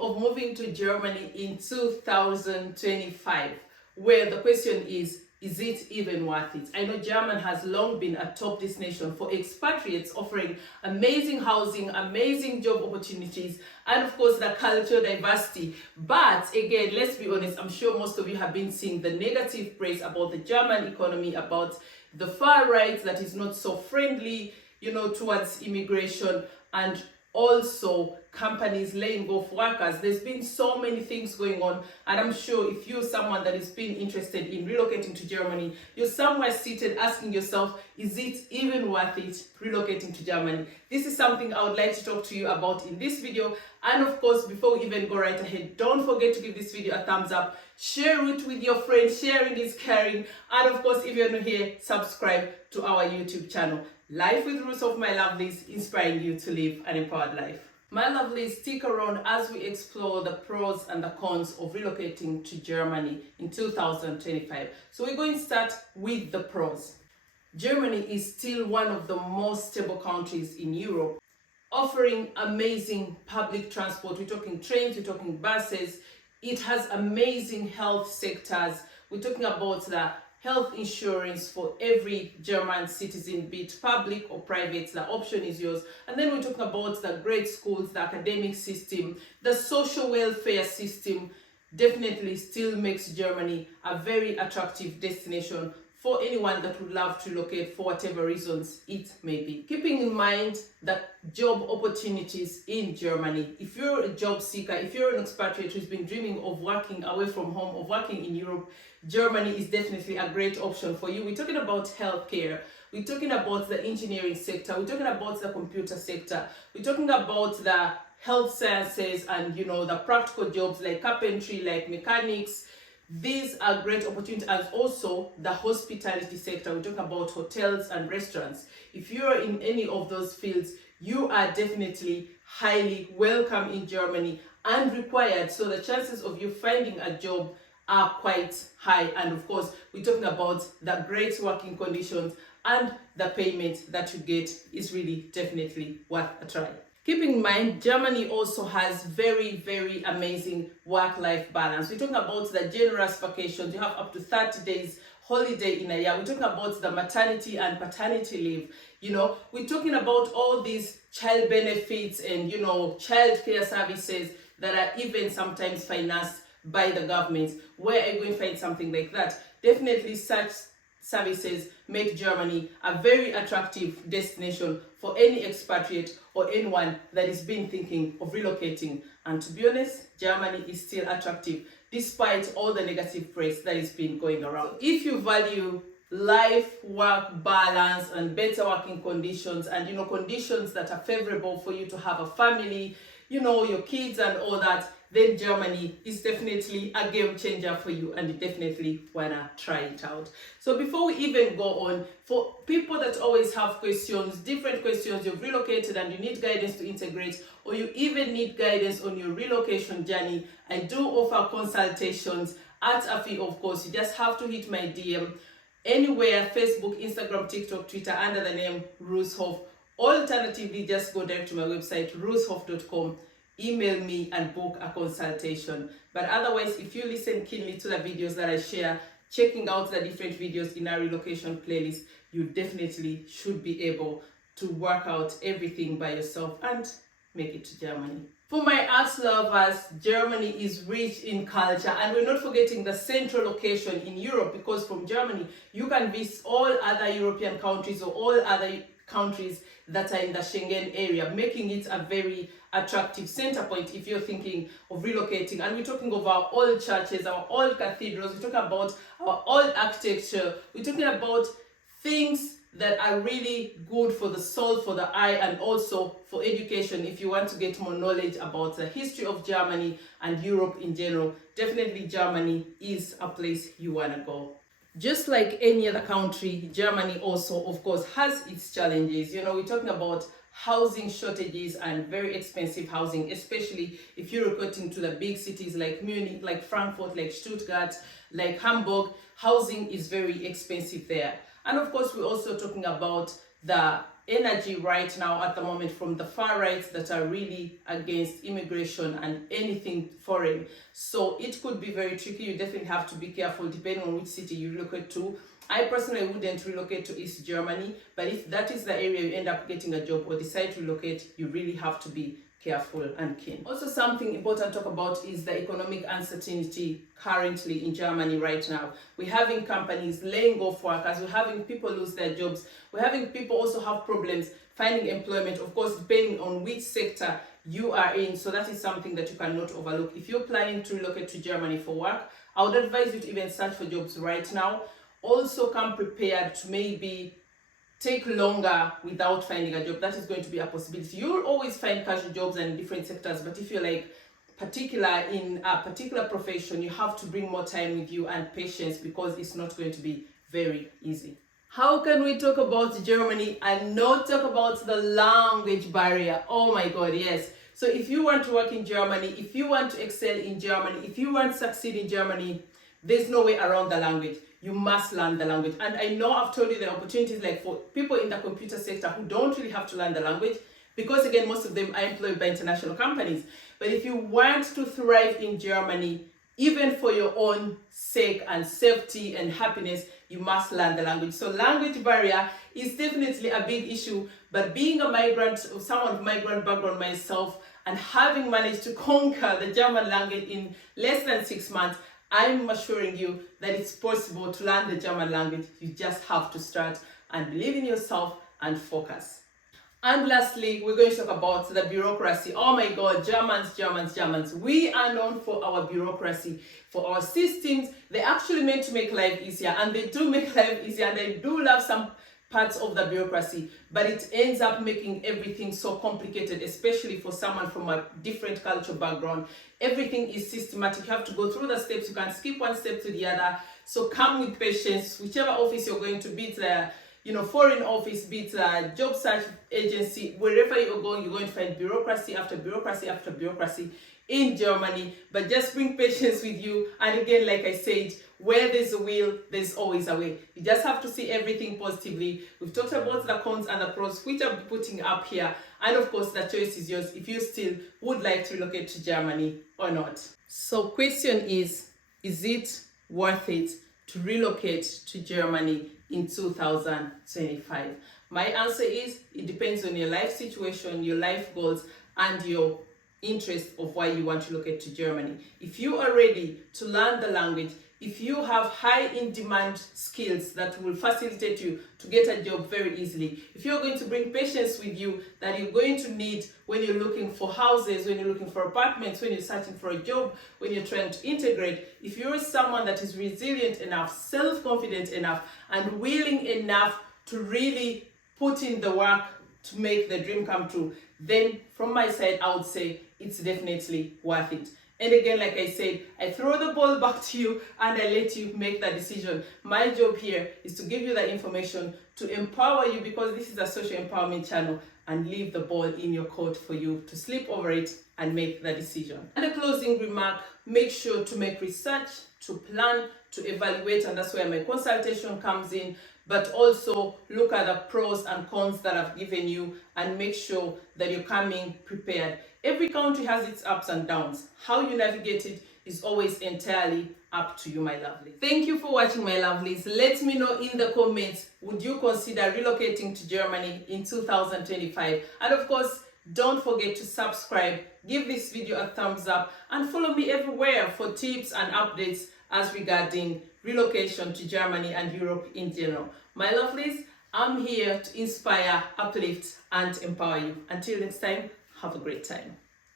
thinking of moving to Germany in 2025, where the question is it even worth it? I know Germany has long been a top destination for expatriates, offering amazing housing, amazing job opportunities, and of course the cultural diversity. But again, let's be honest, I'm sure most of you have been seeing the negative praise about the German economy, about the far right that is not so friendly, towards immigration, and also companies laying off workers. There's been so many things going on, and I'm sure if you're someone that is being interested in relocating to Germany, you're somewhere seated asking yourself, is it even worth it relocating to Germany? This is something I would like to talk to you about in this video. And of course, before we even go right ahead, don't forget to give this video a thumbs up, share it with your friends. Sharing is caring. And of course, if you're new here, subscribe to our YouTube channel. Life with Ruzhoff, my lovelies, inspiring you to live an empowered life. My lovelies, stick around as we explore the pros and the cons of relocating to Germany in 2025. So we're going to start with the pros. Germany is still one of the most stable countries in Europe, offering amazing public transport. We're talking trains, we're talking buses. It has amazing health sectors. We're talking about the health insurance for every German citizen, be it public or private. The option is yours. And then we're talking about the great schools, the academic system, the social welfare system. Definitely still makes Germany a very attractive destination for anyone that would love to relocate for whatever reasons it may be. Keeping in mind that job opportunities in Germany, if you're a job seeker, if you're an expatriate who's been dreaming of working away from home, of working in Europe, Germany is definitely a great option for you. We're talking about healthcare, we're talking about the engineering sector, we're talking about the computer sector, we're talking about the health sciences and the practical jobs like carpentry, like mechanics. These are great opportunities, as also the hospitality sector. We talk about hotels and restaurants. If you're in any of those fields, you are definitely highly welcome in Germany and required. So the chances of you finding a job are quite high. And of course, we're talking about the great working conditions, and the payment that you get is really definitely worth a try. Keeping in mind, Germany also has very, very amazing work-life balance. We're talking about the generous vacations. You have up to 30 days holiday in a year. We're talking about the maternity and paternity leave. We're talking about all these child benefits and, child care services that are even sometimes financed by the government. Where are you going to find something like that? Definitely such services make Germany a very attractive destination for any expatriate or anyone that is been thinking of relocating. And to be honest, Germany is still attractive despite all the negative press that is been going around. So if you value life-work balance and better working conditions, and conditions that are favorable for you to have a family, your kids and all that, then Germany is definitely a game changer for you, and you definitely wanna try it out. So before we even go on, for people that always have questions, different questions, you've relocated and you need guidance to integrate, or you even need guidance on your relocation journey, I do offer consultations at a fee, of course. You just have to hit my DM anywhere, Facebook, Instagram, TikTok, Twitter, under the name Ruzhoff. Alternatively, just go direct to my website, ruzhoff.com. Email me and book a consultation. But otherwise, if you listen keenly to the videos that I share, checking out the different videos in our relocation playlist, you definitely should be able to work out everything by yourself and make it to Germany. For my arts lovers, Germany is rich in culture, and we're not forgetting the central location in Europe, because from Germany you can visit all other European countries or all other countries that are in the Schengen area, making it a very attractive center point if you're thinking of relocating. And we're talking of our old churches, our old cathedrals, we're talking about our old architecture, we're talking about things that are really good for the soul, for the eye, and also for education. If you want to get more knowledge about the history of Germany and Europe in general, definitely Germany is a place you want to go. Just like any other country, Germany also, of course, has its challenges. We're talking about housing shortages and very expensive housing, especially if you're relocating to the big cities like Munich, like Frankfurt, like Stuttgart, like Hamburg. Housing is very expensive there. And of course, we're also talking about the energy right now at the moment from the far right that are really against immigration and anything foreign. So it could be very tricky. You definitely have to be careful depending on which city you relocate to. I personally wouldn't relocate to East Germany, but if that is the area you end up getting a job or decide to relocate, you really have to be careful and keen. Also, something important to talk about is the economic uncertainty currently in Germany right now. We're having companies laying off workers, we're having people lose their jobs, we're having people also have problems finding employment, of course, depending on which sector you are in. So that is something that you cannot overlook. If you're planning to relocate to Germany for work, I would advise you to even search for jobs right now. Also come prepared to maybe take longer without finding a job. That is going to be a possibility. You'll always find casual jobs in different sectors, but if you're like particular in a particular profession, you have to bring more time with you and patience because it's not going to be very easy. How can we talk about Germany and not talk about the language barrier? Oh my God, yes. So if you want to work in Germany, if you want to excel in Germany, if you want to succeed in Germany, there's no way around the language. You must learn the language. And I know I've told you the opportunities like for people in the computer sector who don't really have to learn the language because again, most of them are employed by international companies. But if you want to thrive in Germany, even for your own sake and safety and happiness, you must learn the language. So language barrier is definitely a big issue, but being a migrant or someone of migrant background myself and having managed to conquer the German language in less than 6 months, I'm assuring you that it's possible to learn the German language. You just have to start and believe in yourself and focus. And lastly, we're going to talk about the bureaucracy. Oh my God, Germans. We are known for our bureaucracy, for our systems. They're actually meant to make life easier, and they do make life easier, and I do love some parts of the bureaucracy, but it ends up making everything so complicated, especially for someone from a different cultural background. Everything is systematic. You have to go through the steps. You can skip one step to the other. So come with patience. Whichever office you're going to, be it the foreign office, be it a job search agency, wherever you're going to find bureaucracy after bureaucracy after bureaucracy in Germany. But just bring patience with you. And again, like I said, where there's a will, there's always a way. You just have to see everything positively. We've talked about the cons and the pros, which I'm putting up here. And of course, the choice is yours if you still would like to relocate to Germany or not. So question is it worth it to relocate to Germany in 2025? My answer is it depends on your life situation, your life goals, and your interest of why you want to relocate to Germany. If you are ready to learn the language, if you have high in-demand skills that will facilitate you to get a job very easily, if you're going to bring patience with you that you're going to need when you're looking for houses, when you're looking for apartments, when you're searching for a job, when you're trying to integrate, if you're someone that is resilient enough, self-confident enough, and willing enough to really put in the work to make the dream come true, then from my side, I would say it's definitely worth it. And again, like I said, I throw the ball back to you and I let you make the decision. My job here is to give you the information to empower you because this is a social empowerment channel, and leave the ball in your court for you to sleep over it and make the decision. And a closing remark, make sure to make research, to plan, to evaluate, and that's where my consultation comes in. But also look at the pros and cons that I've given you and make sure that you're coming prepared. Every country has its ups and downs. How you navigate it is always entirely up to you, my lovely. Thank you for watching, my lovelies. Let me know in the comments, would you consider relocating to Germany in 2025? And of course, don't forget to subscribe, give this video a thumbs up, and follow me everywhere for tips and updates as regarding relocation to Germany and Europe in general. My lovelies, I'm here to inspire, uplift, and empower you. Until next time, have a great time.